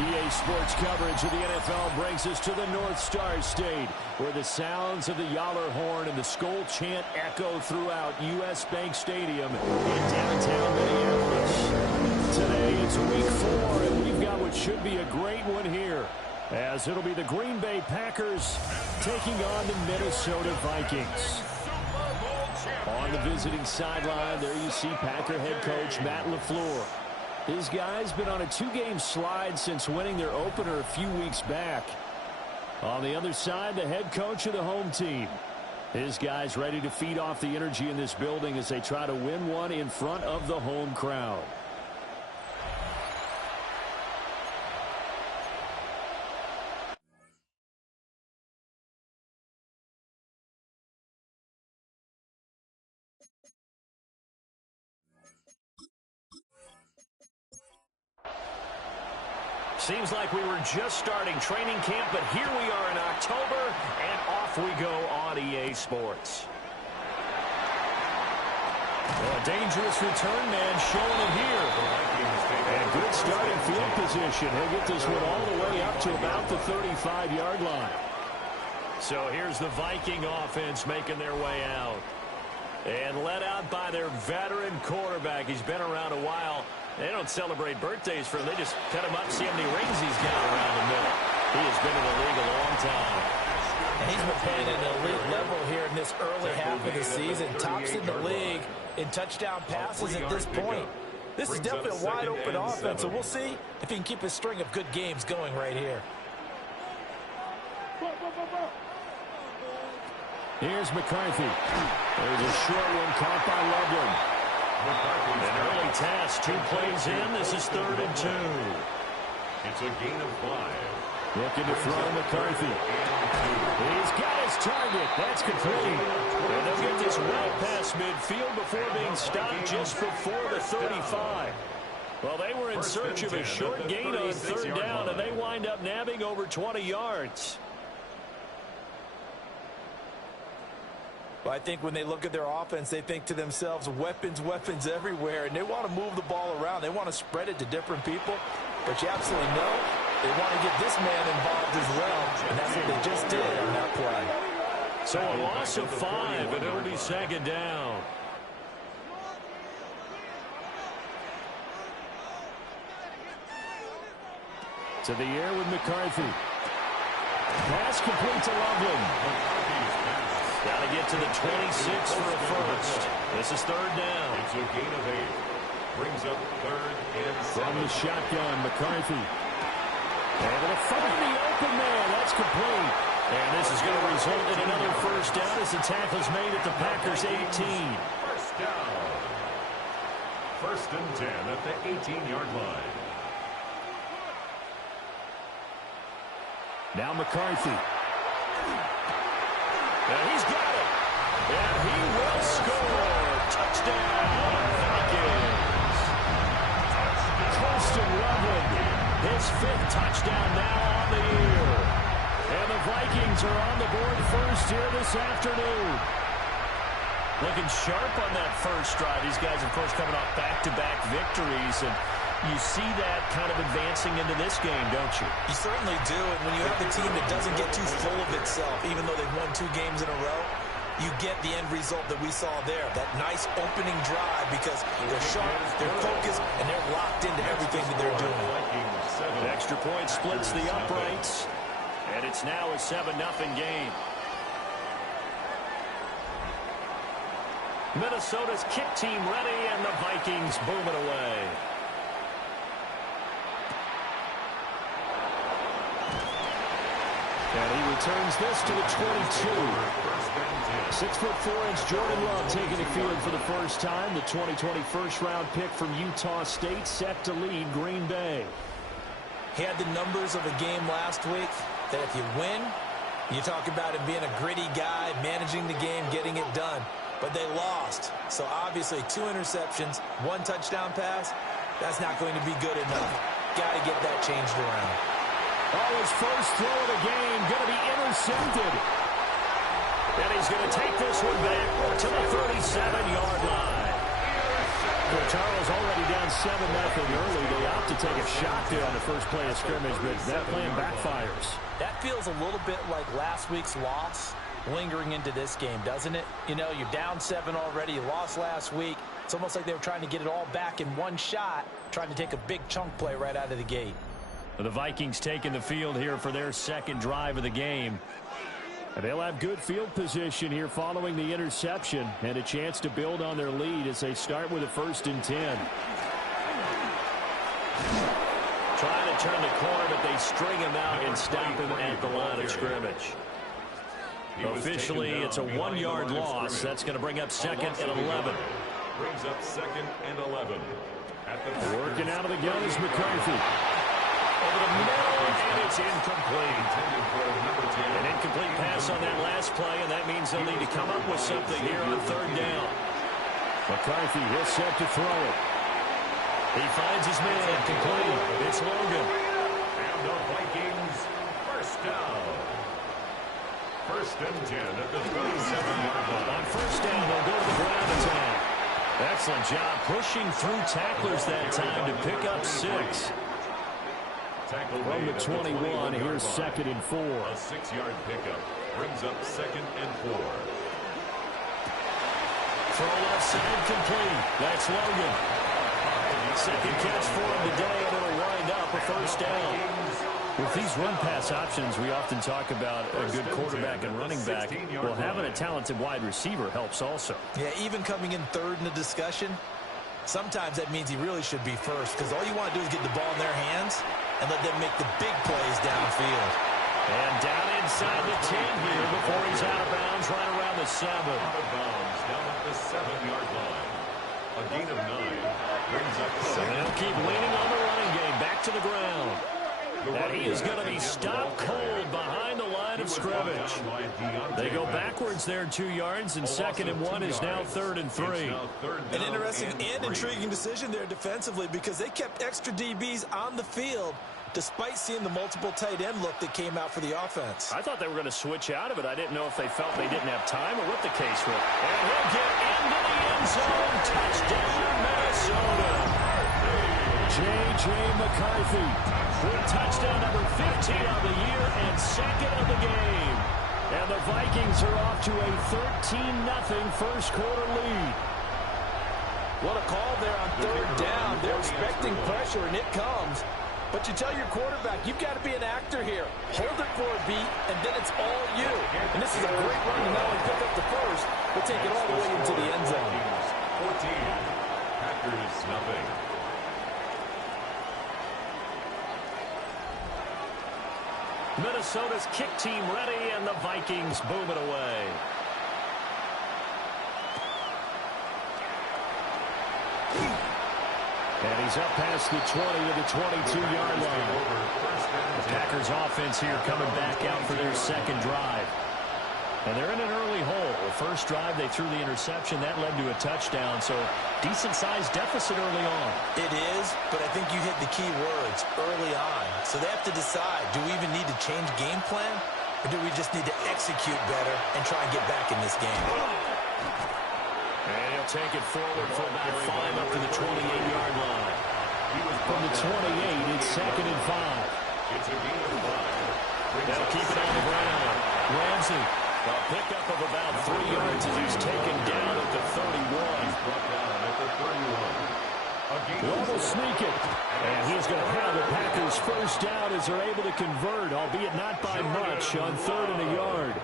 EA Sports coverage of the NFL brings us to the North Star State, where the sounds of the Yowler horn and the Skol chant echo throughout U.S. Bank Stadium in downtown Minneapolis. Today it's week 4, and we've got what should be a great one here, as it'll be the Green Bay Packers taking on the Minnesota Vikings. On the visiting sideline, there you see Packer head coach Matt LaFleur. His guys been on a 2-game slide since winning their opener a few weeks back. On the other side, the head coach of the home team. His guys ready to feed off the energy in this building as they try to win one in front of the home crowd. Seems like we were just starting training camp, but here we are in October, and off we go on EA Sports. Well, a dangerous return man showing it here. And good starting field position. He'll get this one all the way up to about the 35-yard line. So here's the Viking offense making their way out. And led out by their veteran quarterback. He's been around a while. They don't celebrate birthdays for him. They just cut him up, see how many rings he's got around the middle. He has been in the league a long time. And he's been playing at an elite level here in this early half of the season. Tops in the league in touchdown passes at this point. This is definitely a wide-open offense, so we'll see if he can keep a string of good games going right here. Here's McCarthy. There's a short one caught by Loveland. An early task, 2 plays in. This is 3rd and 2. It's a gain of 5. Looking to throw McCarthy. He's got his target. That's complete. And they'll get this right past midfield before being stopped just before the 35. Well, they were in search of a short gain on 3rd down, and they wind up nabbing over 20 yards. Well, I think when they look at their offense, they think to themselves, weapons, weapons everywhere, and they want to move the ball around. They want to spread it to different people, but you absolutely know they want to get this man involved as well, and that's what they just did on that play. So a loss of 5, and it'll be 2nd down. To the air with McCarthy. Pass complete to Loveland. Got to get to the 26 for a first. This is 3rd down. It's a gain of 8. Brings up 3rd and 7. From the shotgun, McCarthy. Able to find the open man. That's complete. And this is going to result in another first down as the tackle's made at the Packers' 18. First down. 1st and 10 at the 18-yard line. Now McCarthy. And he's got it. And he will score. Touchdown, Vikings. Colston Loveland, his 5th touchdown now on the year. And the Vikings are on the board first here this afternoon. Looking sharp on that first drive. These guys, of course, coming off back-to-back victories, and you see that kind of advancing into this game, don't you? You certainly do, and when you have a team that doesn't get too full of itself, even though they've won 2 games in a row, you get the end result that we saw there, that nice opening drive, because they're sharp, they're focused, and they're locked into everything that they're doing. An extra point splits the uprights, and it's now a 7-0 game. Minnesota's kick team ready, and the Vikings boom it away. And he returns this to the 22. 6'4" Jordan Love taking the field for the first time. The 2020 first-round pick from Utah State set to lead Green Bay. He had the numbers of a game last week that if you win, you talk about him being a gritty guy, managing the game, getting it done. But they lost. So obviously 2 interceptions, 1 touchdown pass, that's not going to be good enough. Got to get that changed around. Oh, his first throw of the game going to be intercepted. And he's going to take this one back to the 37-yard line. Well, Charles already down 7-0 early. They opt to take a shot there on the first play of scrimmage, but that plan backfires. That feels a little bit like last week's loss lingering into this game, doesn't it? You know, you're down 7 already. You lost last week. It's almost like they were trying to get it all back in one shot, trying to take a big chunk play right out of the gate. The Vikings taking the field here for their second drive of the game. And they'll have good field position here following the interception and a chance to build on their lead as they start with a 1st and 10. Trying to turn the corner, but they string him out and stop him at the line of scrimmage. Officially, it's a 1-yard loss. That's going to bring up 2nd and 11. Brings up 2nd and 11. Working out of the gun is McCarthy. Over the middle, and it's incomplete. An incomplete pass on that last play, and that means they'll need to come up with something here on 3rd down. McCarthy, he'll set to throw it. He finds his man, complete. It's Logan. And the Vikings, 1st down. 1st and 10 at the 37-yard line. On 1st down, they'll go to the ground attack. Excellent job pushing through tacklers that time to pick up 6. From the 21, here's 2nd and 4. A 6-yard pickup brings up 2nd and 4. Throw left side complete. That's Logan. Second catch for him today, and it'll wind up a 1st down. With these run-pass options, we often talk about a good quarterback and running back. Well, having a talented wide receiver helps also. Yeah, even coming in 3rd in the discussion, sometimes that means he really should be 1st, because all you want to do is get the ball in their hands and let them make the big plays downfield. And down inside the 10 here before he's out of bounds, right around the 7. Out of bounds, down at the 7-yard line. A gain of 9 brings up 2nd. And they'll keep leaning on the running game, back to the ground. And he is going to be stopped cold behind the line of scrimmage. They go backwards there 2 yards, and 2nd and 1 is now 3rd and 3. An interesting and intriguing decision there defensively, because they kept extra DBs on the field despite seeing the multiple tight end look that came out for the offense. I thought they were going to switch out of it. I didn't know if they felt they didn't have time or what the case was. And he'll get into the end zone. Touchdown, Minnesota. J.J. McCarthy with touchdown number 15 of the year and 2nd of the game. And the Vikings are off to a 13-0 first quarter lead. What a call there on 3rd down. They're expecting pressure, and it comes. But you tell your quarterback, you've got to be an actor here. Hold it for a beat, and then it's all you. And this is a great run to not only pick up the first, but take it all the way into the end zone. 14. Packers nothing. Minnesota's kick team ready, and the Vikings boom it away. And he's up past the 20 to the 22-yard line. The Packers offense here coming back out for their 2nd drive. And they're in an early hole. The first drive, they threw the interception. That led to a touchdown, so decent-sized deficit early on. It is, but I think you hit the key words, early on. So they have to decide, do we even need to change game plan, or do we just need to execute better and try and get back in this game? And he'll take it forward for about 5 up to the 28-yard line. From the 28, it's 2nd and 5. It's a gain of 5. They'll keep it on the ground. Ramsey, a pickup of about 3 yards as he's taken down at the 31. He's brought down at the 31. Well, will sneak it. And he's going to have the Packers first down as they're able to convert, albeit not by much, on 3rd and a yard.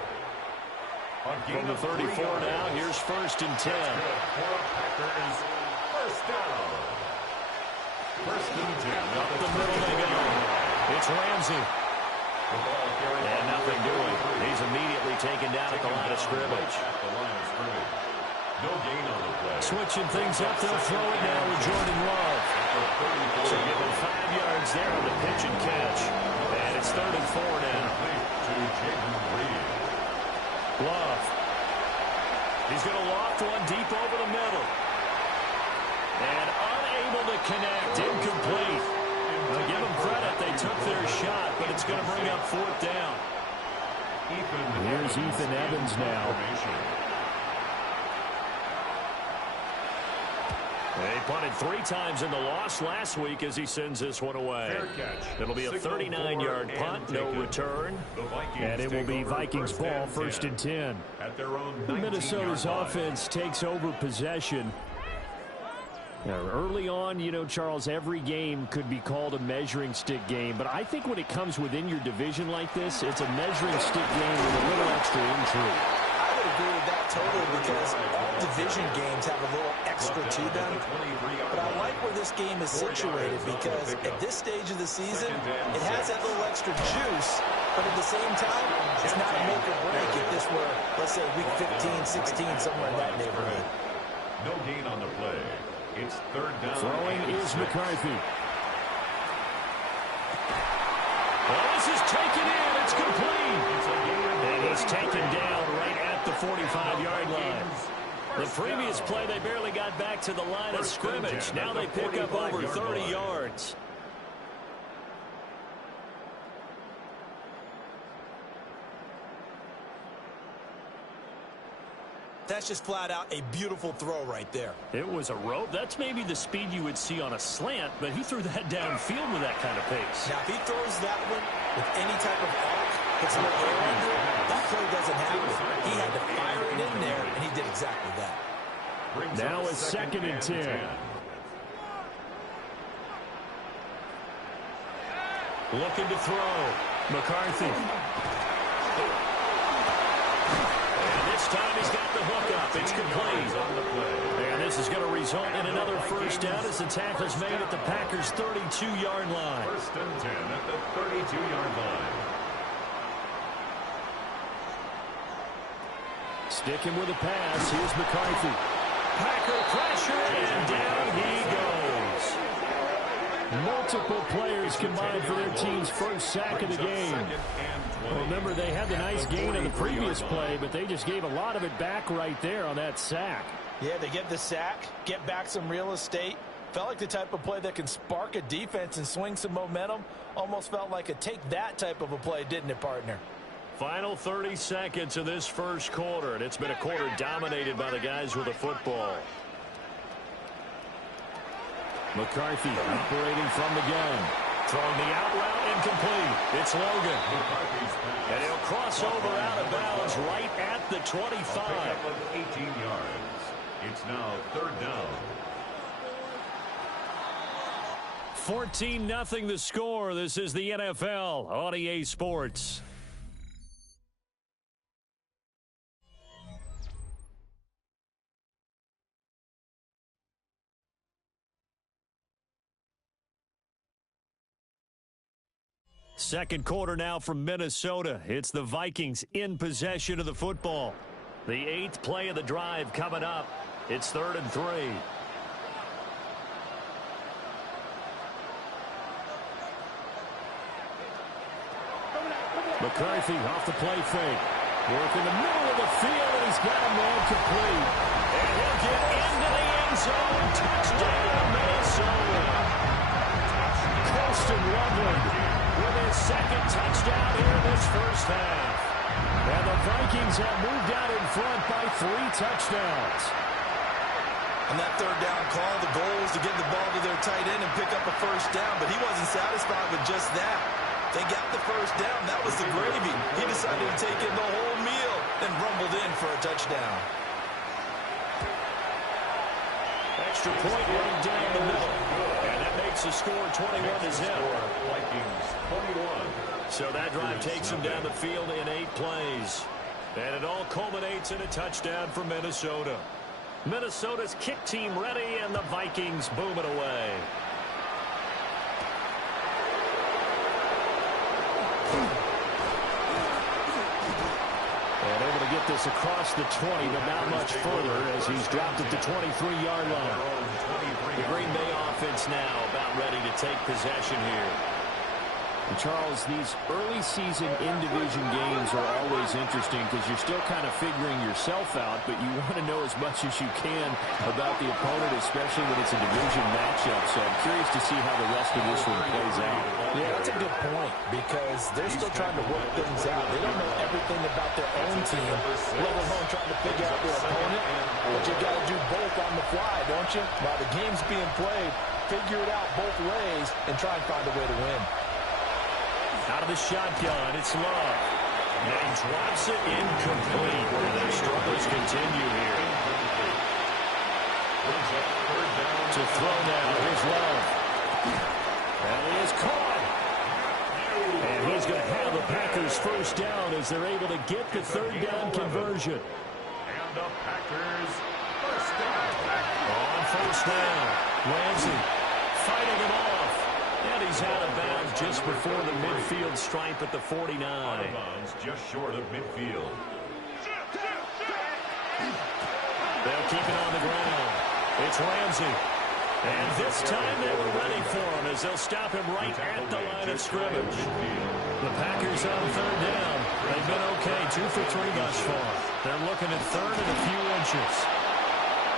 From the 34 now, here's 1st and 10. Packers, 1st down. 1st and 10. Up the middle they go. It's Ramsey. And nothing doing. He's immediately taken down at the line of scrimmage. No gain on the play. Switching things up, they'll throw it now with Jordan Love. So give him 5 yards there on the pitch and catch. And it's 3rd and 4 now. Love. He's going to loft one deep over the middle. And unable to connect. Incomplete. Now give them credit. They took their shot, but it's going to bring up 4th down. Here's Ethan Evans now. They punted 3 times in the loss last week as he sends this one away. It'll be a 39-yard punt, no return. And it will be Vikings ball, 1st and 10. At their own Minnesota's offense takes over possession. Now, early on, you know, Charles, every game could be called a measuring stick game. But I think when it comes within your division like this, it's a measuring stick game with a little extra intrigue. I would agree with that totally because all division games have a little extra to them. But I like where this game is situated because at this stage of the season, it has that little extra juice. But at the same time, it's not a make or break if this were, let's say, week 15, 16, somewhere in that neighborhood. No gain on the play. It's 3rd down. Throwing is McCarthy. Well, this is taken in. It's complete. And he's taken down right at the 45-yard line. The previous play, they barely got back to the line of scrimmage. Now they pick up over 30 yards. That's just flat out a beautiful throw right there. It was a rope. That's maybe the speed you would see on a slant, but he threw that downfield with that kind of pace. Now, if he throws that one with any type of arc, puts a little air under it, that play doesn't happen. He had to fire it in there, and he did exactly that. Now it's 2nd and 10. Looking to throw. McCarthy. This time he's got the hook up. It's complete. And this is going to result in another 1st down as the tackle's made at the Packers' 32-yard line. 1st and 10 at the 32-yard line. Sticking with the pass. Here's McCarthy. Packer pressure, and down he goes. Multiple players combined for their team's 1st sack of the game. Well, remember, they had the nice gain on the previous play, but they just gave a lot of it back right there on that sack. Yeah, they get the sack, get back some real estate. Felt like the type of play that can spark a defense and swing some momentum. Almost felt like a take that type of a play, didn't it, partner? Final 30 seconds of this 1st quarter, and it's been a quarter dominated by the guys with the football. McCarthy operating from the gun. Throwing the out route incomplete. It's Logan. And he'll cross over out of bounds right at the 25. 18 yards. It's now 3rd down. 14-0 the score. This is the NFL on EA Sports. Second quarter now from Minnesota. It's the Vikings in possession of the football. The 8th play of the drive coming up. It's 3rd and 3. McCarthy off the play fake. Work in the middle of the field, and he's got a man complete. And he'll get into the end zone. Touchdown, Minnesota. Colston Loveland with his 2nd touchdown here in this 1st half. And the Vikings have moved out in front by 3 touchdowns. On that 3rd down call, the goal was to get the ball to their tight end and pick up a 1st down, but he wasn't satisfied with just that. They got the 1st down. That was the gravy. He decided to take in the whole meal and rumbled in for a touchdown. Extra point running down the middle. And that makes the score 21-0. Vikings 21. So that drive takes him down the field in 8 plays. And it all culminates in a touchdown for Minnesota. Minnesota's kick team ready, and the Vikings boom it away. And able to get this across the 20, but not much further as he's dropped at the 23-yard line. The Green Bay offense now about ready to take possession here. And Charles, these early season in-division games are always interesting because you're still kind of figuring yourself out, but you want to know as much as you can about the opponent, especially when it's a division matchup. So I'm curious to see how the rest of this one plays out. Yeah, that's a good point because they're still trying to work things out. They don't know everything about their own team, let alone trying to figure out their opponent. But you got to do both on the fly, don't you? While the game's being played, figure it out both ways and try and find a way to win. Out of the shotgun, it's Love. And he drops it incomplete. And their struggles continue here. To throw now, here's Love. And he is caught. And he's going to have the Packers first down as they're able to get the third down conversion. And the Packers first down. On first down, Ramsey fighting him off. And he's out of bounds just before the midfield stripe at the 49. Out of bounds just short of midfield. They'll keep it on the ground. It's Ramsey. And this time they were ready for him as they'll stop him right at the line of scrimmage. The Packers on third down. They've been okay, 2 for 3 thus far. They're looking at third and a few inches.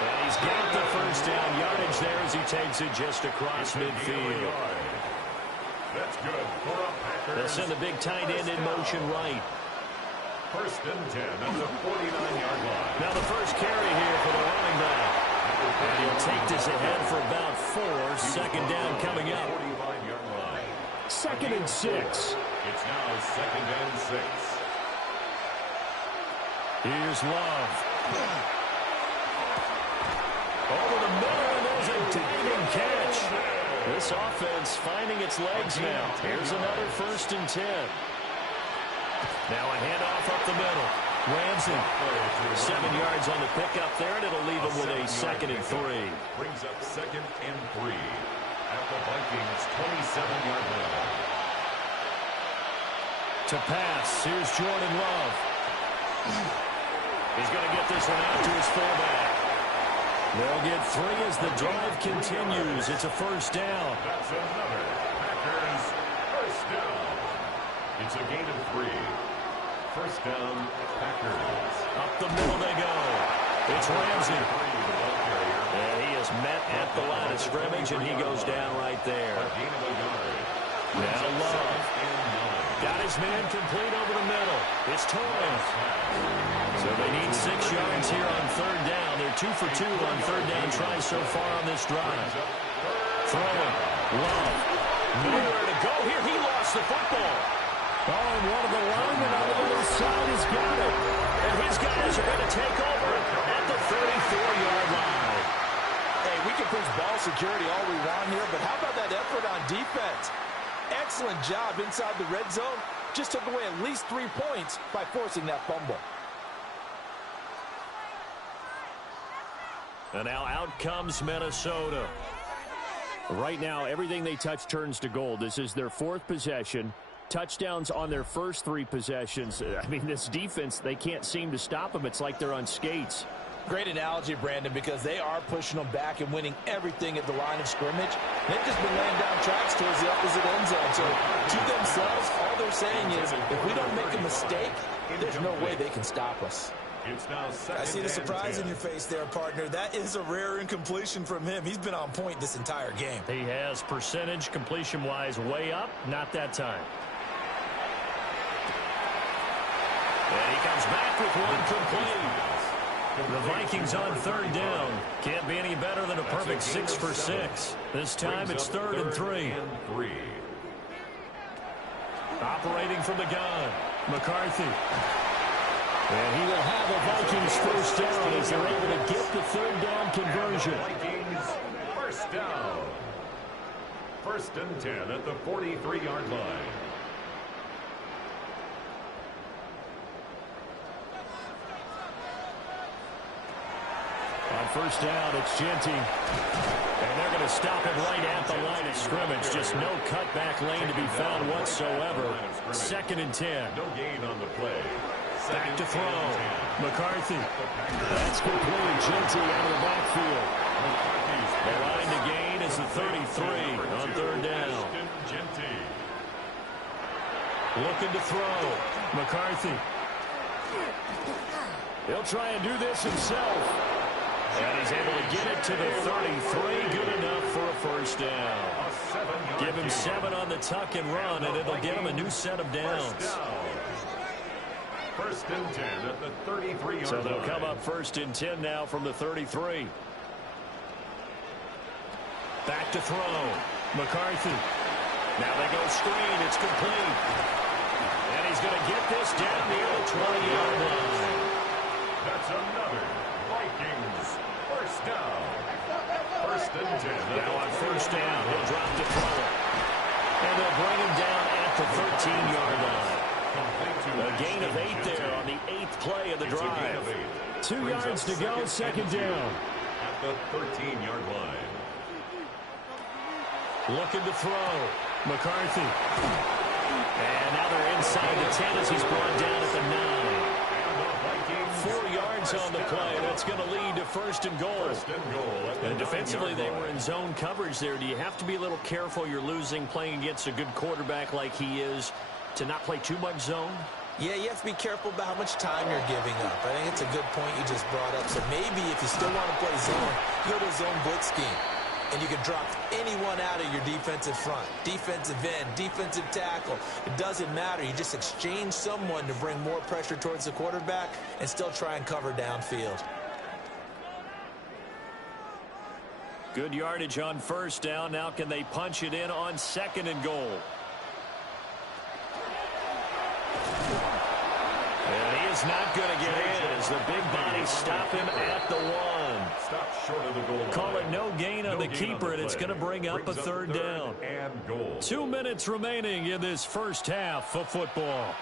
And he's got the first down yardage there as he takes it just across midfield. That's good for a Packers. They'll send the big tight end in motion right. First and 10 at the 49-yard line. Now the first carry here for the running back. And he'll take this ahead for about 4. Second down coming up. 45-yard line. Second and 6. It's now second and 6. Here's Love. Over the middle, and there's a diving catch. This offense finding its legs now. Here's another first and 10. Now a handoff up the middle. Ramsey, 7 yards on the pickup there, and it'll leave him with a second and 3. Brings up second and 3 at the Vikings' 27-yard line. To pass, here's Jordan Love. He's going to get this one out to his fullback. They'll get 3 as the drive continues. It's a first down. That's another Packers first down. It's a gain of 3. First down, Packers. Up the middle they go. It's Ramsey. And he is met at the line of scrimmage, and he goes down right there. Now Love. Got his man complete over the middle. It's Torrance. So they need 6 yards here on third down. They're 2 for 2 on third down tries so far on this drive. Throwing. Love. Nowhere to go here. He lost the football. Oh, and one of the linemen on the other side has got it. And his guys are going to take over at the 34-yard line. Hey, we can push ball security all we want here, but how about that effort on defense? Excellent job inside the red zone. Just took away at least 3 points by forcing that fumble. And now out comes Minnesota. Right now, everything they touch turns to gold. This is their 4th possession. Touchdowns on their first 3 possessions. I mean, this defense, they can't seem to stop them. It's like they're on skates. Great analogy, Brandon, because they are pushing them back and winning everything at the line of scrimmage. They've just been laying down tracks towards the opposite end zone. So to themselves, all they're saying is, if we don't make a mistake, there's no way they can stop us. It's now second. I see the surprise in your face there, partner. That is a rare incompletion from him. He's been on point this entire game. He has percentage completion-wise way up. Not that time. And he comes back with one complete. The Vikings on third down. Can't be any better than a perfect 6 for 6. This time it's third and 3. Operating from the gun, McCarthy. And he will have a Vikings first down as they're able to get the third down conversion. Vikings first down. First and 10 at the 43-yard line. On first down, it's Genty. And they're going to stop him right at the line of scrimmage. Just no cutback lane to be found whatsoever. Second and 10. No gain on the play. Back to throw. McCarthy. That's complete. Genty out of the backfield. The line to gain is the 33 on third down. Looking to throw. McCarthy. He'll try and do this himself. And he's able to get it to the 33. Good enough for a first down. Give him 7 on the tuck and run, and it'll get him a new set of downs. First and 10 at the 33-yard line. So they'll come up first and 10 now from the 33. Back to throw. McCarthy. Now they go screen. It's complete. And he's going to get this down near the 20-yard line. That's another Vikings first down. First and 10. Now on first down, he'll drop to throw it. And they'll bring him down at the 13-yard line. A gain of 8 there on the 8th play of the drive. 2 yards to go, second down. At the 13-yard line. Looking to throw. McCarthy. And now they're inside the 10 as he's brought down at the 9. 4 yards on the play. That's going to lead to first and goal. And defensively, they were in zone coverage there. Do you have to be a little careful? You're losing, playing against a good quarterback like he is, to not play too much zone? Yeah, you have to be careful about how much time you're giving up. I think it's a good point you just brought up. So maybe if you still want to play zone, you go to a zone blitz scheme. And you can drop anyone out of your defensive front. Defensive end, defensive tackle. It doesn't matter. You just exchange someone to bring more pressure towards the quarterback and still try and cover downfield. Good yardage on first down. Now can they punch it in on second and goal? And he is not going to get in as the big bodies stop him at the 1. Stop short of the goal line. Call it no gain on the keeper, and it's going to bring up a third down. And goal. 2 minutes remaining in this first half of football.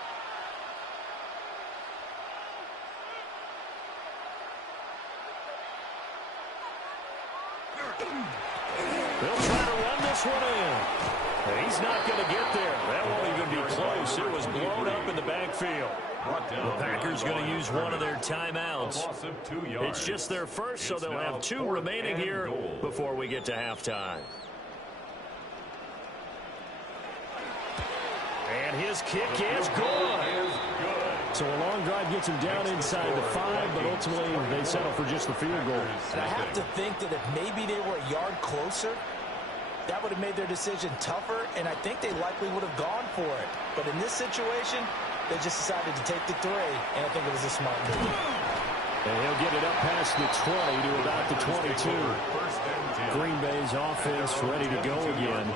They'll try to run this one in. He's not going to get there. That won't even be close. It was blown up in the backfield. The Packers going to use one of their timeouts. It's just their first, so they'll have 2 remaining here before we get to halftime. And his kick is good. So a long drive gets him down inside the 5, but ultimately they settle for just the field goal. And I have to think that if maybe they were a yard closer, that would have made their decision tougher, and I think they likely would have gone for it. But in this situation, they just decided to take the 3, and I think it was a smart move. And he'll get it up past the 20 to about the 22. Green Bay's offense ready to go again.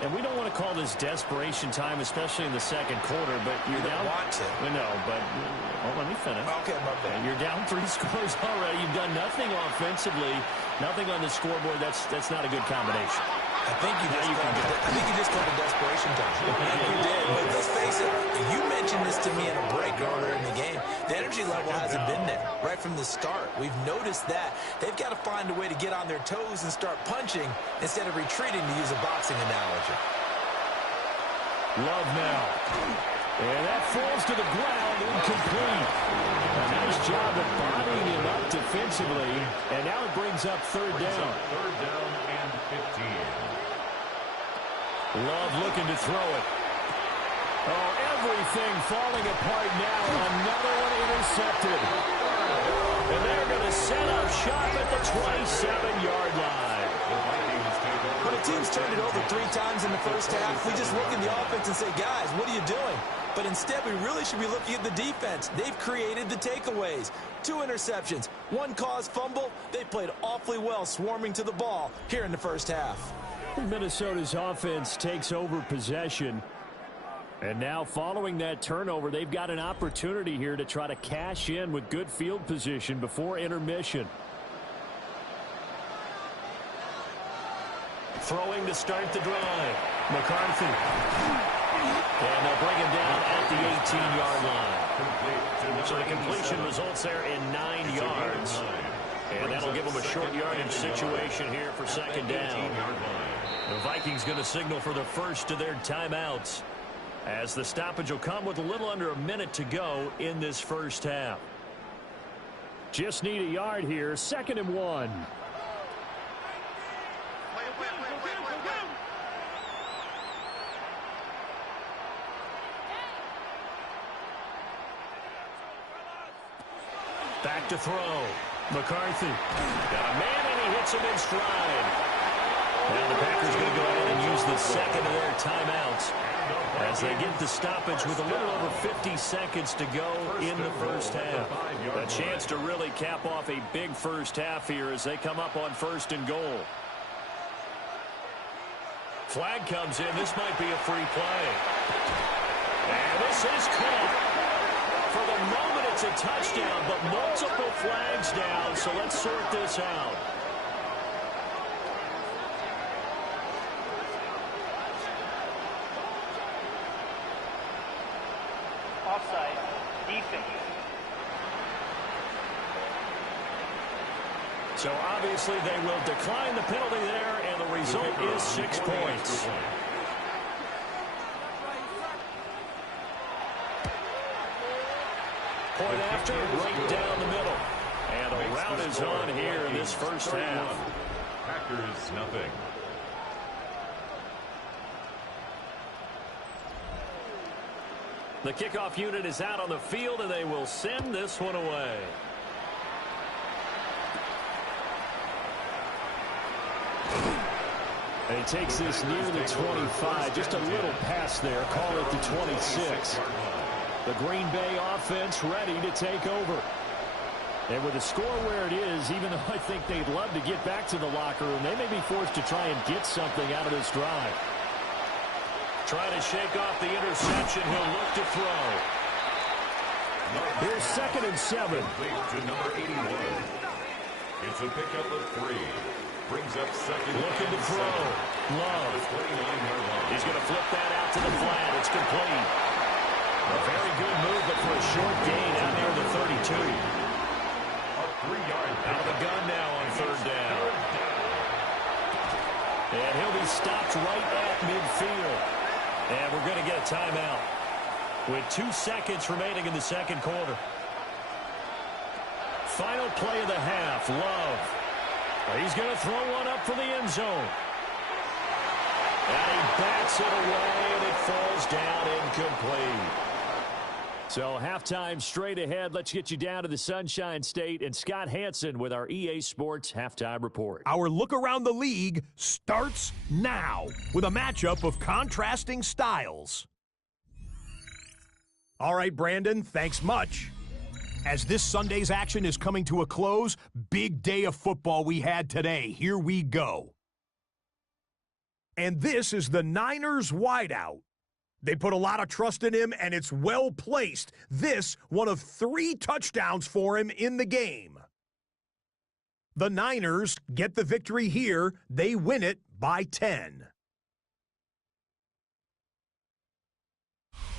And we don't want to call this desperation time, especially in the second quarter, but you're down. No, but let me finish. Okay, my bad. You're down 3 scores already. You've done nothing offensively, nothing on the scoreboard. That's not a good combination. I think you just called it desperation time. You did. But let's face it, you mentioned this to me in a break earlier in the game. The energy level hasn't been there right from the start. We've noticed that. They've got to find a way to get on their toes and start punching instead of retreating, to use a boxing analogy. Love now. And that falls to the ground, incomplete. A nice job of bodying him up defensively. And now it brings up third down. Third down and 15. Love looking to throw it. Oh, everything falling apart now. Another one intercepted. And they're going to set up shop at the 27-yard line. When a team's turned it over 3 times in the first half, we just look at the offense and say, guys, what are you doing? But instead, we really should be looking at the defense. They've created the takeaways. 2 interceptions, 1 caused fumble. They played awfully well swarming to the ball here in the first half. Minnesota's offense takes over possession. And now following that turnover, they've got an opportunity here to try to cash in with good field position before intermission. Throwing to start the drive. McCarthy. And they'll bring him down at the 18-yard line. So the completion results there in 9 yards. And that'll give them a short yardage situation here for second down. The Vikings going to signal for the first of their timeouts, as the stoppage will come with a little under a minute to go in this first half. Just need a yard here, 2nd and 1. Back to throw. McCarthy. Got a man, and he hits him in stride. Now the Packers going to go ahead and use the second of their timeouts as they get the stoppage with a little over 50 seconds to go in the first half. A chance to really cap off a big first half here as they come up on 1st and goal. Flag comes in. This might be a free play. And this is caught. For the moment, it's a touchdown, but multiple flags down, so let's sort this out. Offside, defense. So obviously they will decline the penalty there, and the result is 6 points. Point after, right down the middle. And a rout is on here in this first half. Packers nothing. The kickoff unit is out on the field, and they will send this one away. And he takes this near the 25, just a little pass there, call it the 26. The Green Bay offense ready to take over. And with the score where it is, even though I think they'd love to get back to the locker room, they may be forced to try and get something out of this drive. Trying to shake off the interception, he'll look to throw. Here's 2nd and 7. To number 81. It's a pickup of 3. Brings up 2nd. Looking to throw. Love. He's going to flip that out to the flat. It's complete. A very good move, but for a short gain out near the 32. A 3-yard. Out of the gun now on 3rd down. And he'll be stopped right at midfield. And we're going to get a timeout with 2 seconds remaining in the 2nd quarter. Final play of the half. Love. He's going to throw one up for the end zone. And he bats it away, and it falls down incomplete. So halftime straight ahead. Let's get you down to the Sunshine State and Scott Hansen with our EA Sports Halftime Report. Our look around the league starts now with a matchup of contrasting styles. All right, Brandon, thanks much. As this Sunday's action is coming to a close, big day of football we had today. Here we go. And this is the Niners wideout. They put a lot of trust in him, and it's well placed. This, one of 3 touchdowns for him in the game. The Niners get the victory here. They win it by 10.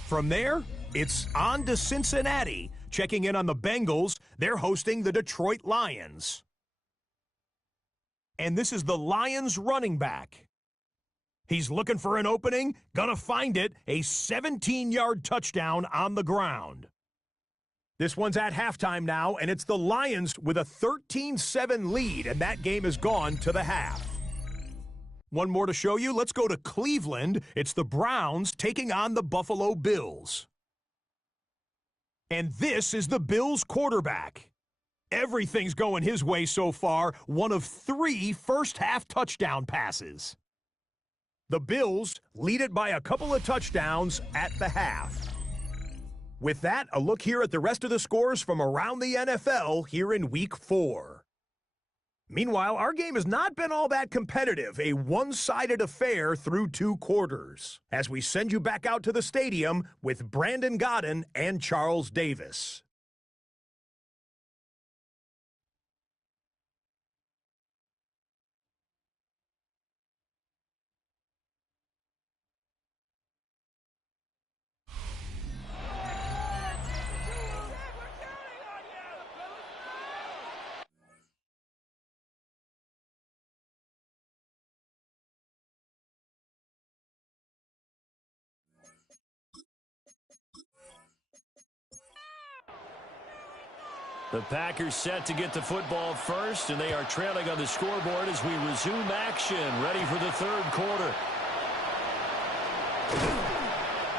From there, it's on to Cincinnati. Checking in on the Bengals, they're hosting the Detroit Lions. And this is the Lions running back. He's looking for an opening, gonna find it, a 17-yard touchdown on the ground. This one's at halftime now, and it's the Lions with a 13-7 lead, and that game is gone to the half. One more to show you. Let's go to Cleveland. It's the Browns taking on the Buffalo Bills. And this is the Bills quarterback. Everything's going his way so far, one of 3 first-half touchdown passes. The Bills lead it by a couple of touchdowns at the half. With that, a look here at the rest of the scores from around the NFL here in Week 4. Meanwhile, our game has not been all that competitive, a one-sided affair through 2 quarters, as we send you back out to the stadium with Brandon Godden and Charles Davis. The Packers set to get the football first, and they are trailing on the scoreboard as we resume action, ready for the 3rd quarter.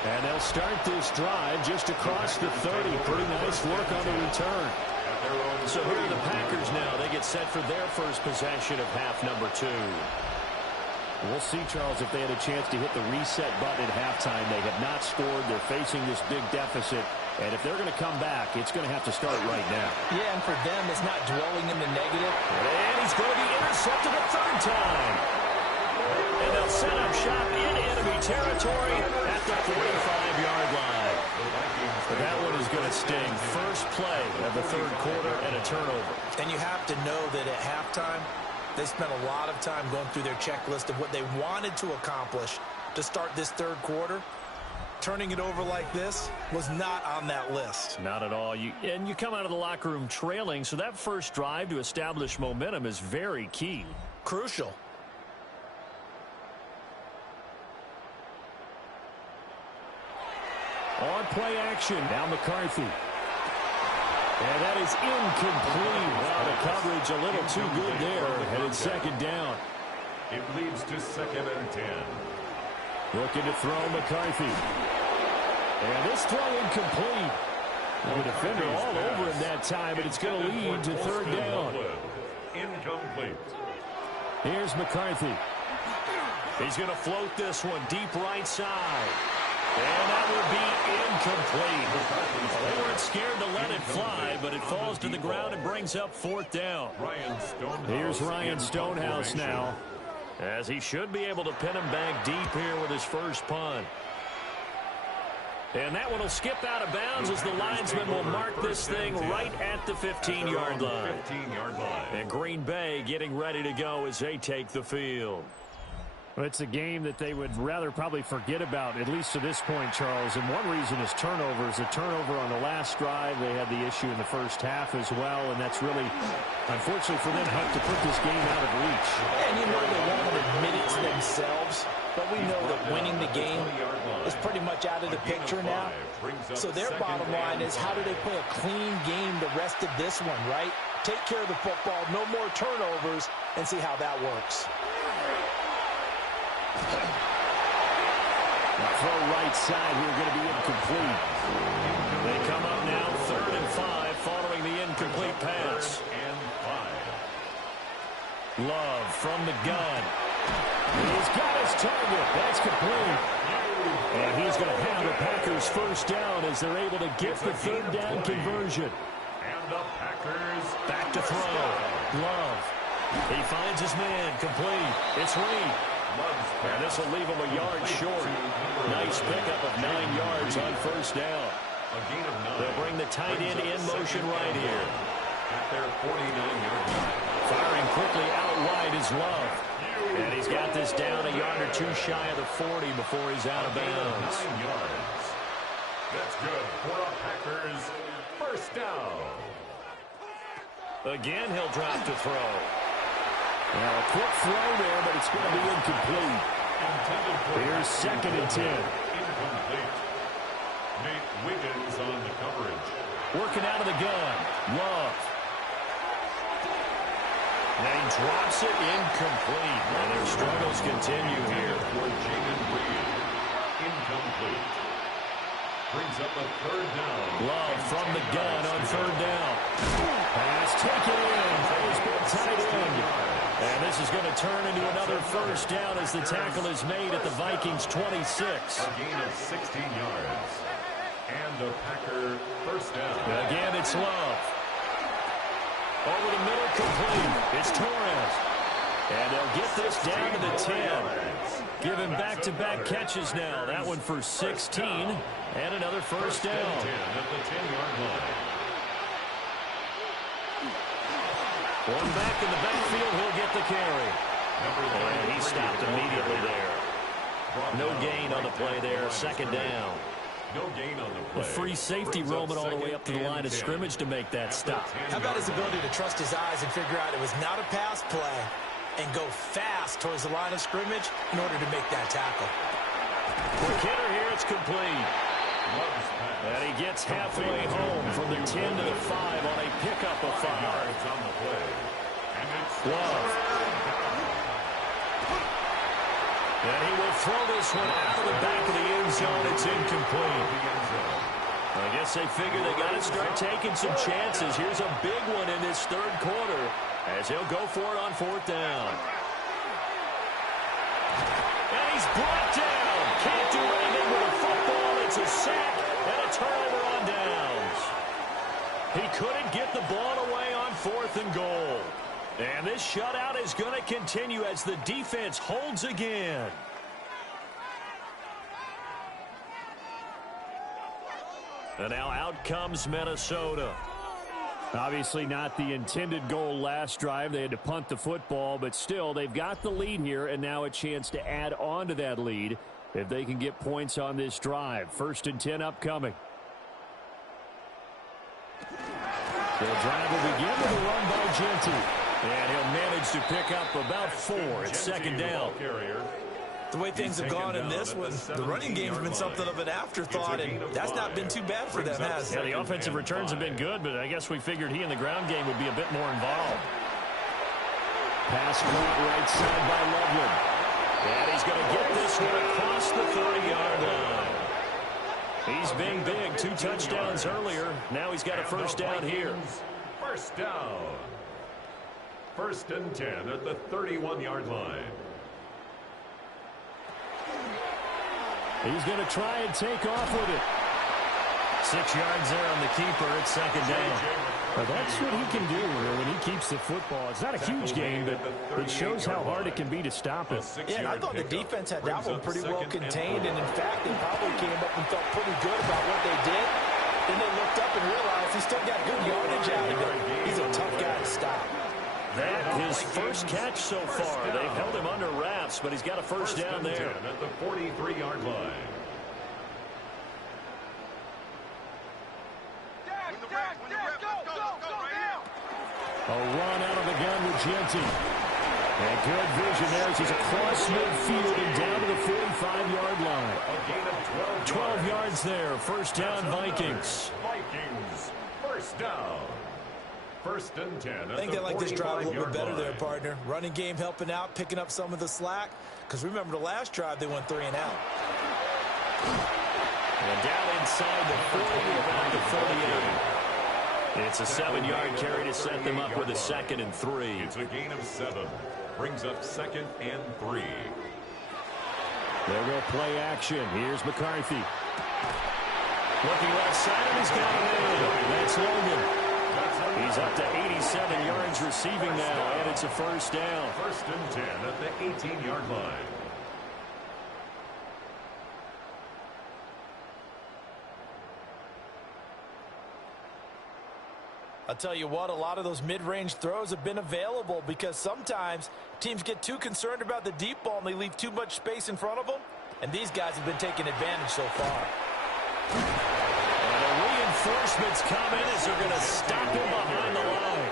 And they'll start this drive just across the 30. Pretty nice work on the return. So here are the Packers now. They get set for their first possession of half number 2. We'll see, Charles, if they had a chance to hit the reset button at halftime. They have not scored. They're facing this big deficit. And if they're going to come back, it's going to have to start right now. Yeah, and for them, it's not dwelling in the negative. And he's going to be intercepted a third time. And they'll set up shop in enemy territory at the 45-yard line. But that one is going to sting. First play of the third quarter and a turnover. And you have to know that at halftime, they spent a lot of time going through their checklist of what they wanted to accomplish to start this third quarter. Turning it over like this was not on that list. Not at all. You come out of the locker room trailing, so that first drive to establish momentum is very key. Crucial. On play action. Now McCarthy. And that is incomplete. Wow, the coverage a little too good there. And it's second down. It leads to 2nd and 10. Looking to throw McCarthy. And this throw incomplete. The defender all over him that time, but it's going to lead to third down. Incomplete. Here's McCarthy. He's going to float this one deep right side. And that will be incomplete. They weren't scared to let it fly, but it falls to the ground and brings up fourth down. Here's Ryan Stonehouse now, as he should be able to pin him back deep here with his first punt. And that one will skip out of bounds as the linesman will mark this thing right at the 15-yard line. And Green Bay getting ready to go as they take the field. Well, it's a game that they would rather probably forget about, at least to this point, Charles. And one reason is turnovers. A turnover on the last drive. They had the issue in the first half as well, and that's really, unfortunately for them, helped to put this game out of reach. And you know they won't admit it to themselves, but we know that winning the game is pretty much out of the picture now. So their bottom line is, how do they play a clean game the rest of this one, right? Take care of the football, no more turnovers, and see how that works. Throw right side here going to be incomplete. They come up now 3rd and 5 following the incomplete pass. Love from the gun. He's got his target. That's complete. And he's going to have the Packers first down as they're able to get the third down conversion. And the Packers back to throw. Love. He finds his man. Complete. It's Reed. And this will leave him a yard short. Nice pickup of 9 yards on first down. They'll bring the tight end in motion right here. At their 49-yard line. Firing quickly out wide is Love. And he's got this down a yard or two shy of the 40 before he's out of bounds. 9 yards. That's good for a Packers first down. Again, he'll drop to throw. Now, a quick throw there, but it's going to be incomplete. Here's 2nd and 10. Incomplete. Nate Wiggins on the coverage. Working out of the gun. Love. And he drops it incomplete. And their struggles continue here. For Jamin Reed. Incomplete. Brings up a third down. Love from the gun on third down. Pass taken in. There's big tight end. And this is going to turn into another first down as the tackle is made at the Vikings 26. A gain of 16 yards. And a Packer first down. Again, it's Love. Over the middle, complete. It's Torres. And they'll get this down to the 10. Give him back-to-back catches now. That one for 16. And another first down. 10 at the 10-yard line. One back in the backfield, he'll get the carry. And he stopped immediately there. No gain on the play there, second down. No gain on the play. A free safety roaming all the way up to the line of scrimmage to make that stop. How about his ability to trust his eyes and figure out it was not a pass play and go fast towards the line of scrimmage in order to make that tackle. For Kidder here, it's complete. And he gets halfway home from the 10 to the 5 on a pickup of 5. On the play. And it's Love. And he will throw this one out of the back of the end zone. It's incomplete. I guess they figure they got to start taking some chances. Here's a big one in this third quarter as he'll go for it on fourth down. And he's brought down. Can't do anything with a football. It's a sack and a turnover on downs. He couldn't get the ball away on fourth and goal. And this shutout is going to continue as the defense holds again. And now out comes Minnesota. Obviously not the intended goal last drive. They had to punt the football, but still they've got the lead here, and now a chance to add on to that lead if they can get points on this drive. 1st and 10 upcoming. The drive will begin with a run by Genty. And he'll manage to pick up about 4 at 2nd down. The way things have gone in this one, the running game's been something of an afterthought, and that's not been too bad for them, has it? Yeah, the offensive returns have been good, but I guess we figured he in the ground game would be a bit more involved. Pass caught right side by Loveland. And he's going to get this one across the 30-yard line. He's been big. 2 touchdowns earlier. Now he's got a first down here. First down. 1st and 10 at the 31-yard line. He's going to try and take off with it. 6 yards there on the keeper at 2nd down. Well, that's what he can do when he keeps the football. It's not a huge gain, but it shows how hard it can be to stop it. Yeah, and I thought the defense had that one pretty well contained, and in fact, they probably came up and felt pretty good about what they did. Then they looked up and realized he still got good yardage out of it. He's a tough guy to stop. That his first catch so far. They've held him under wraps, but he's got a first down there. At the 43-yard line. A run out of the gun with Genty. And good vision there as he's across midfield and down to the 45-yard line. A gain of 12 yards there. First down, Vikings. Vikings. First down. 1st and 10. I think they like this drive a little bit better there, partner. Running game helping out, picking up some of the slack. Because remember the last drive, they went 3 and out. And down inside the 40, about the 48. It's a 7-yard carry to set them up with a 2nd and 3. It's a gain of 7. Brings up 2nd and 3. There go play action. Here's McCarthy. Looking left side, and he's got it in. That's Logan. He's up to 87 yards receiving now, and it's a first down. 1st and 10 at the 18-yard line. I'll tell you what, a lot of those mid-range throws have been available because sometimes teams get too concerned about the deep ball and they leave too much space in front of them, and these guys have been taking advantage so far. And the reinforcements come in as they're going to stop him behind the line.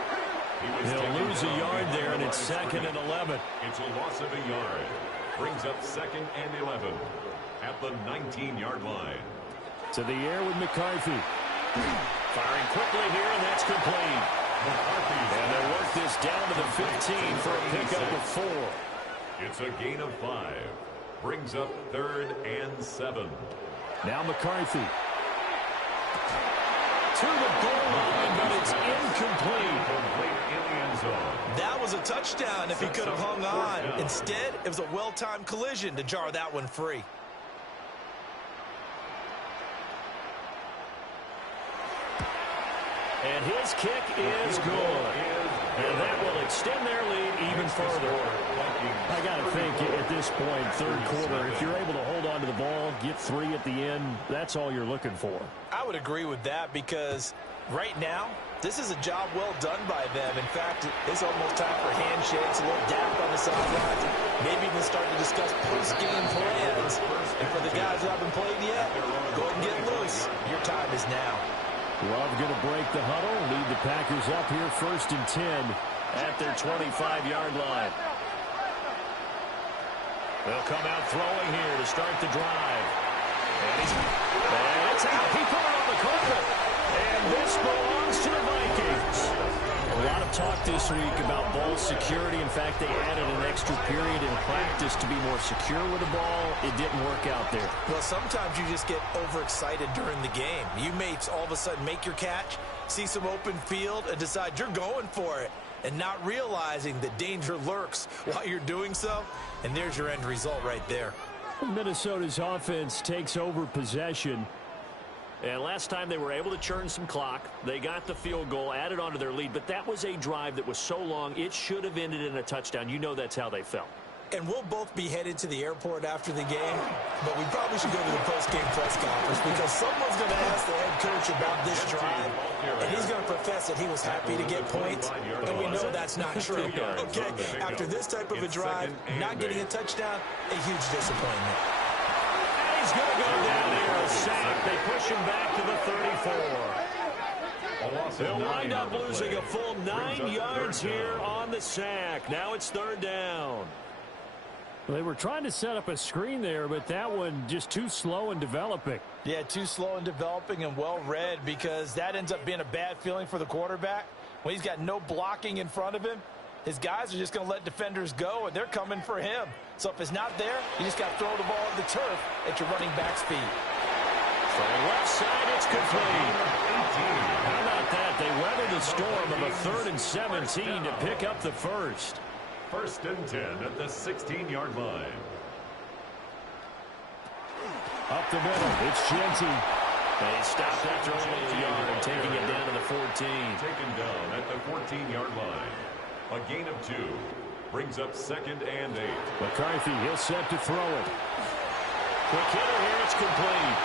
He'll lose a yard there, and it's 2nd and 11. It's a loss of a yard. Brings up 2nd and 11 at the 19-yard line. To the air with McCarthy. Firing quickly here, and that's complete. And they'll work this down to the 15 for a pickup of 4. It's a gain of 5. Brings up 3rd and 7. Now McCarthy. To the goal line, but it's incomplete. In the end zone. That was a touchdown if he could have hung on. Instead, it was a well-timed collision to jar that one free. And his kick is good. And that will extend their lead even further. I got to think at this point, third quarter, if you're able to hold on to the ball, get 3 at the end, that's all you're looking for. I would agree with that because right now, this is a job well done by them. In fact, it's almost time for handshakes, a little dap on the sidelines, maybe even start to discuss post-game plans. And for the guys who haven't played yet, go ahead and get loose. Your time is now. Love going to break the huddle, lead the Packers up here 1st and 10 at their 25-yard line. They'll come out throwing here to start the drive. And it's out. He put it on the carpet. And this belongs to the Vikings. A lot of talk this week about ball security. In fact, they added an extra period in practice to be more secure with the ball. It didn't work out there. Well, sometimes you just get overexcited during the game. You may all of a sudden make your catch, see some open field, and decide you're going for it, and not realizing the danger lurks while you're doing so. And there's your end result right there. Minnesota's offense takes over possession. And last time they were able to churn some clock. They got the field goal, added on to their lead. But that was a drive that was so long, it should have ended in a touchdown. You know that's how they felt. And we'll both be headed to the airport after the game, but we probably should go to the post-game press conference because someone's going to ask the head coach about this drive, and he's going to profess that he was happy to get points, and we know that's not true. Okay, after this type of a drive, not getting a touchdown, a huge disappointment. And he's going to go down here, a sack. They push him back to the 34. They'll wind up losing a full 9 yards here on the sack. Now it's third down. They were trying to set up a screen there, but that one just too slow in developing. Yeah, too slow in developing and well read because that ends up being a bad feeling for the quarterback. When he's got no blocking in front of him, his guys are just going to let defenders go, and they're coming for him. So if it's not there, you just got to throw the ball at the turf at your running back speed. From the left side, it's complete. How about that? They weathered the storm of a 3rd and 17 to pick up the first. 1st and 10 at the 16-yard line. Up the middle, it's Genty. And he stopped after only a yard, taking it down to the 14. Taken down at the 14-yard line. A gain of 2. Brings up 2nd and 8. McCarthy, he'll set to throw it. Quick hitter here, it's complete.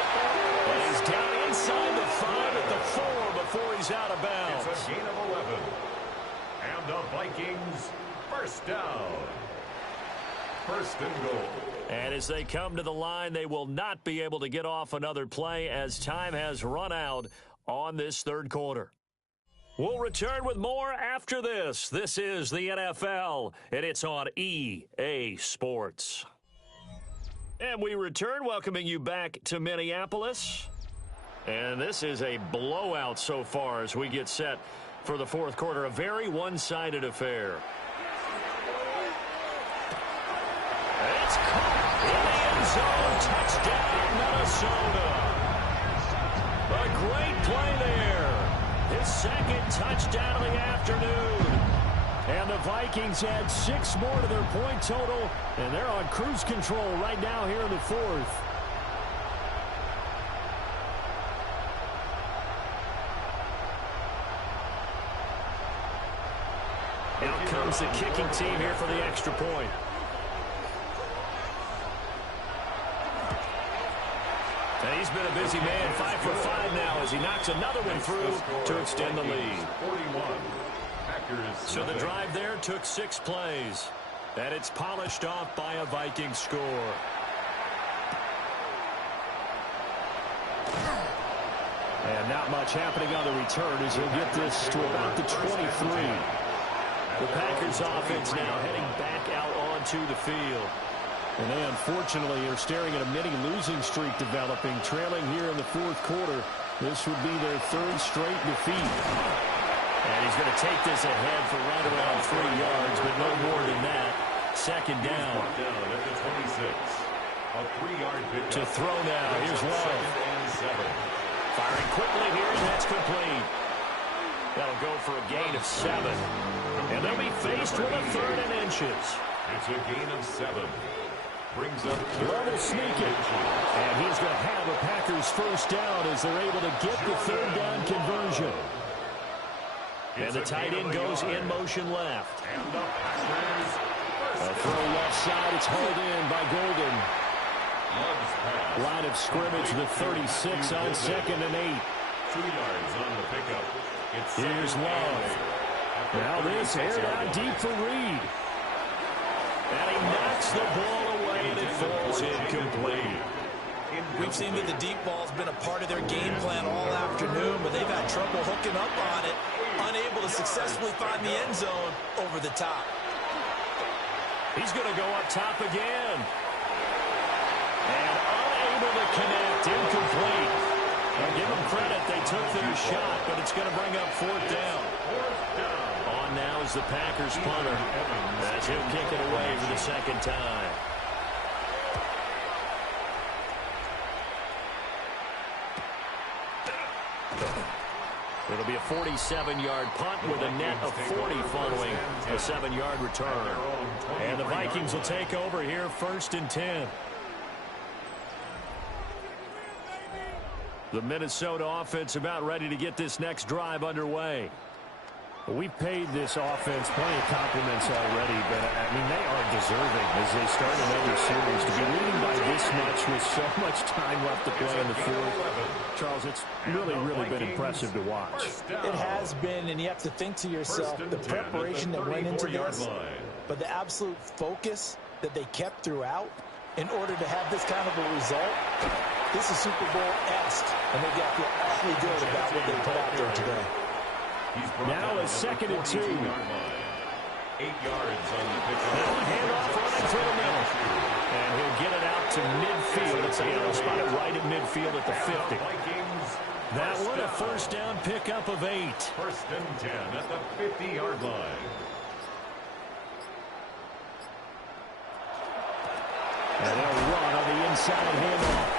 And he's down inside the 5 at the 4 before he's out of bounds. It's a gain of 11. And the Vikings, first down. 1st and goal. And as they come to the line, they will not be able to get off another play as time has run out on this third quarter. We'll return with more after this. This is the NFL, and it's on EA Sports. And we return, welcoming you back to Minneapolis. And this is a blowout so far as we get set for the fourth quarter. A very one-sided affair. It's caught in the end zone. Touchdown, Minnesota. A great play there. His 2nd touchdown of the afternoon. And the Vikings add 6 more to their point total, and they're on cruise control right now here in the 4th. Out comes the kicking team here for the extra point. And he's been a busy man, 5 for 5 now as he knocks another one through to extend the lead. 41. Packers. So the drive there took 6 plays. And it's polished off by a Vikings score. And not much happening on the return as he'll get this to about the 23. The Packers offense now heading back out onto the field. And they unfortunately are staring at a mini losing streak developing, trailing here in the 4th quarter. This would be their 3rd straight defeat. And he's going to take this ahead for right around 3 yards, but no more than that. 2nd down. Down at the 26. A 3-yard pickup. To throw now. Here's Love. Firing quickly here, and that's complete. That'll go for a gain of 7. And they'll be faced with a 3rd and inches. It's a gain of 7. Brings up Love will sneak it. And he's going to have a Packers first down as they're able to get the 3rd down conversion. And the tight end goes in motion left. And the Packers A throw left side. It's hauled in by Golden. Line of scrimmage, the 36 on 2nd and 8. 2 yards on the pickup. Here's Love. Now this aired out deep for Reed. And he knocks the ball away, and it falls incomplete. We've seen that the deep ball's been a part of their game plan all afternoon, but they've had trouble hooking up on it, unable to successfully find the end zone over the top. He's going to go up top again. And unable to connect, incomplete. I'll give him credit, they took their shot, but it's going to bring up fourth down. On now is the Packers punter, as he'll kick it away for the second time. It'll be a 47-yard punt with a net of 40 following a 7-yard return. And the Vikings will take over here, 1st and 10. The Minnesota offense about ready to get this next drive underway. We've paid this offense plenty of compliments already, but, I mean, they are deserving as they start another series. To be leading by this much with so much time left to play in the fourth, Charles, it's really been impressive to watch. It has been, and you have to think to yourself, the preparation that went into this, but the absolute focus that they kept throughout in order to have this kind of a result. This is Super Bowl-esque, and they got to feel awfully good about what they put out there today. Now a 2nd and 2. 8 yards on the pitch. Now a handoff running through the middle. And he'll get it out to midfield. It's a spot it right at midfield at the 50. That one a 1st down pickup of 8. 1st and 10 at the 50-yard line. And they'll run on the inside handoff.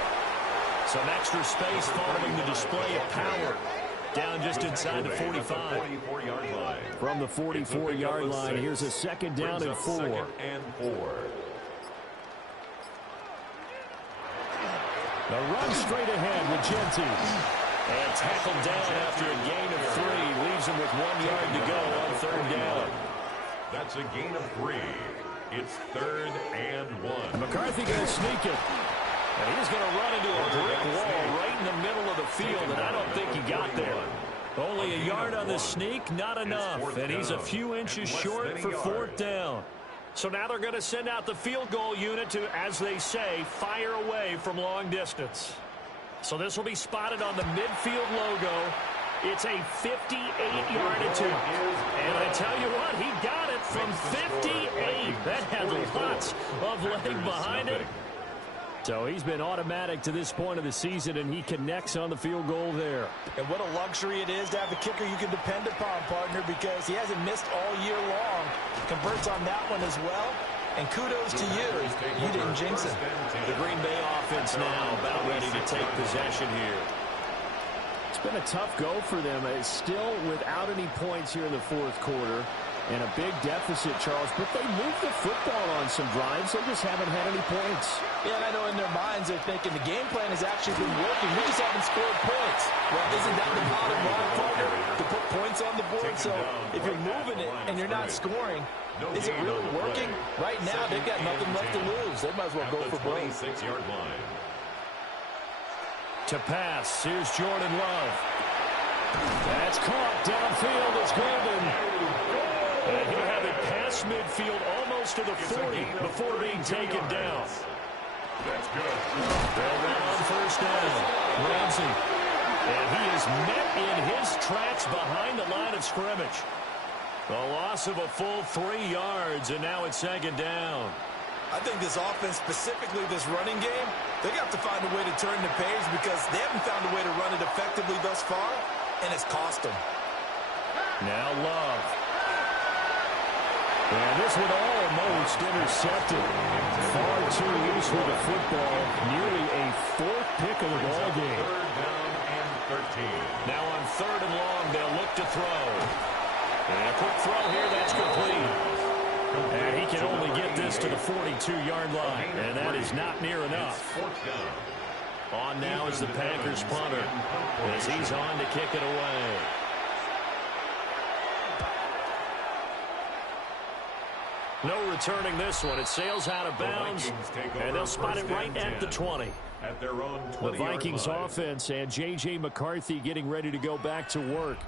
Some extra space following the display of power. Down just inside the 45. From the 44-yard line, here's a 2nd down and 4. The run straight ahead with Genti. And tackled down after a gain of 3. Leaves him with 1 yard to go on 3rd down. That's a gain of 3. It's 3rd and 1. McCarthy going to sneak it. And he's going to run into a brick wall right in the middle of the field, and I don't think he got there. Only a yard on the sneak, not enough. And he's a few inches short for 4th down. So now they're going to send out the field goal unit to, as they say, fire away from long distance. So this will be spotted on the midfield logo. It's a 58-yard attempt. And I tell you what, he got it from 58. That had lots of leg behind it. So he's been automatic to this point of the season, and he connects on the field goal there. And what a luxury it is to have a kicker you can depend upon, partner, because he hasn't missed all year long. Converts on that one as well. And kudos to you. You didn't jinx it. The Green Bay offense now about ready to take possession here. It's been a tough go for them. It's still without any points here in the 4th quarter. And a big deficit, Charles, but they moved the football on some drives. They just haven't had any points. Yeah, and I know in their minds they're thinking the game plan has actually been working. We just haven't scored points. Well, isn't that the bottom line, partner? To put points on the board. So if you're moving it and you're not scoring, is it really working? Right now, they've got nothing left to lose. They might as well go for broke. 26-yard line. To pass, here's Jordan Love. That's caught downfield. It's Golden. And he'll have it past midfield almost to the 40 before being taken down. That's good. They'll run on 1st down. Ramsey. And he is met in his tracks behind the line of scrimmage. A loss of a full 3 yards, and now it's 2nd down. I think this offense, specifically this running game, they got to find a way to turn the page because they haven't found a way to run it effectively thus far, and it's cost them. Now Love. And this one almost intercepted. Far too loose with the football. Nearly a 4th pick of the ball game. 3rd down and 13. Now on 3rd and long, they'll look to throw. And a quick throw here, that's complete. And he can only get this to the 42-yard line. And that is not near enough. On now is the Packers punter as he's on to kick it away. No returning this one. It sails out of bounds, and they'll spot it right at the 20. At their own 20-yard The Vikings line. offense and J.J. McCarthy getting ready to go back to work.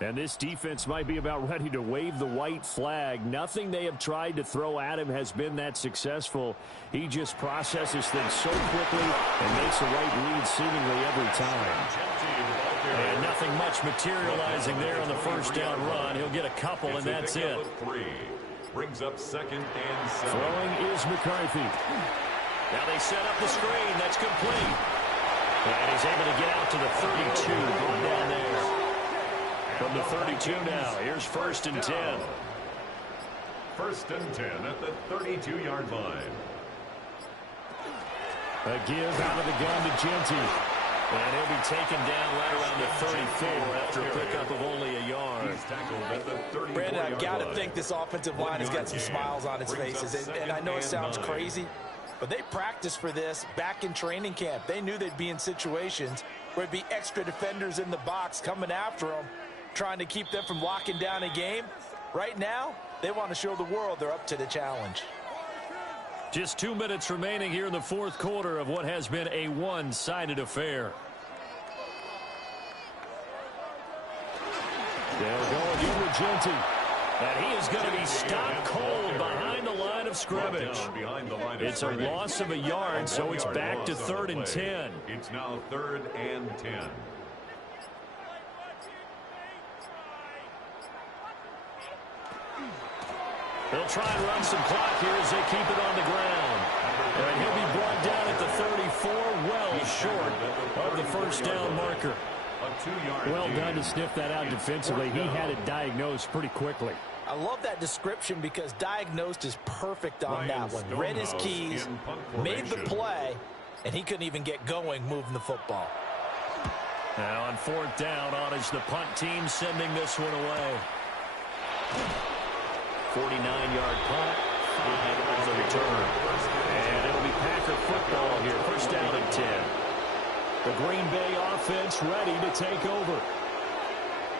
And this defense might be about ready to wave the white flag. Nothing they have tried to throw at him has been that successful. He just processes things so quickly and makes the right read seemingly every time. And nothing much materializing there on the 1st down run. He'll get a couple, and that's it. Brings up 2nd and 7. Throwing is McCarthy. Now they set up the screen. That's complete. And he's able to get out to the 32. Going down there. From the 32 now. Here's 1st and 10. 1st and 10 at the 32-yard line. A give out of the gun to Genty. And he'll be taken down right around the 34 after a pickup of only a yard. Brandon, I've got to think this offensive line has got some smiles on its faces. And I know it sounds crazy, but they practiced for this back in training camp. They knew they'd be in situations where it'd be extra defenders in the box coming after them, trying to keep them from locking down a game. Right now, they want to show the world they're up to the challenge. Just 2 minutes remaining here in the 4th quarter of what has been a one-sided affair. They'll go again with Genty. And he is going to be stopped cold behind the line of scrimmage. It's a loss of a yard, so it's back to 3rd and 10. It's now 3rd and 10. They'll try and run some clock here as they keep it on the ground. And he'll be brought down at the 34, well short of the 1st down marker. Well done to sniff that out defensively. He had it diagnosed pretty quickly. I love that description because diagnosed is perfect on that one. Read his keys, made the play, and he couldn't even get going moving the football. Now on 4th down, on is the punt team sending this one away. 49-yard punt, 5 on the return. And it'll be Packer football here, 1st down and 10. The Green Bay offense ready to take over.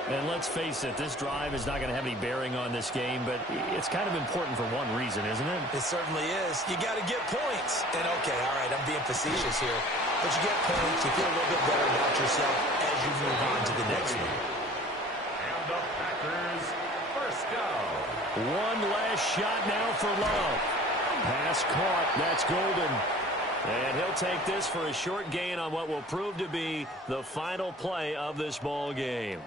And let's face it, this drive is not going to have any bearing on this game, but it's kind of important for one reason, isn't it? It certainly is. You got to get points. And, okay, all right, I'm being facetious here. But you get points, you feel a little bit better about yourself as you move on to the next one. And the Packers, 1st down. One last shot now for Love. Pass caught. That's Golden. And he'll take this for a short gain on what will prove to be the final play of this ball game.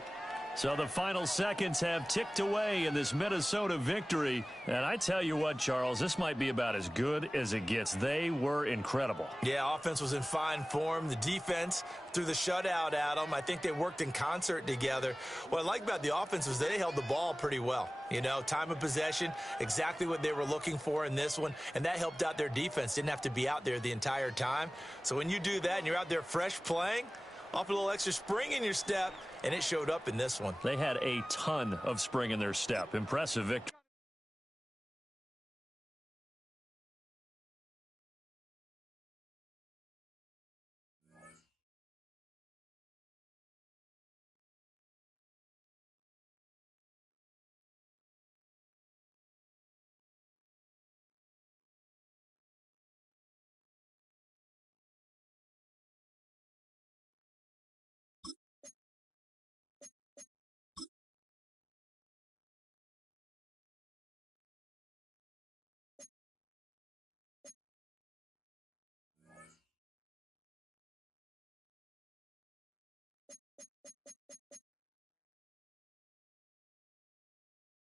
So the final seconds have ticked away in this Minnesota victory. And I tell you what, Charles, this might be about as good as it gets. They were incredible. Yeah, offense was in fine form. The defense threw the shutout at them. I think they worked in concert together. What I like about the offense was they held the ball pretty well. You know, time of possession, exactly what they were looking for in this one. And that helped out their defense. Didn't have to be out there the entire time. So when you do that and you're out there fresh playing, off a little extra spring in your step, and it showed up in this one. They had a ton of spring in their step. Impressive victory.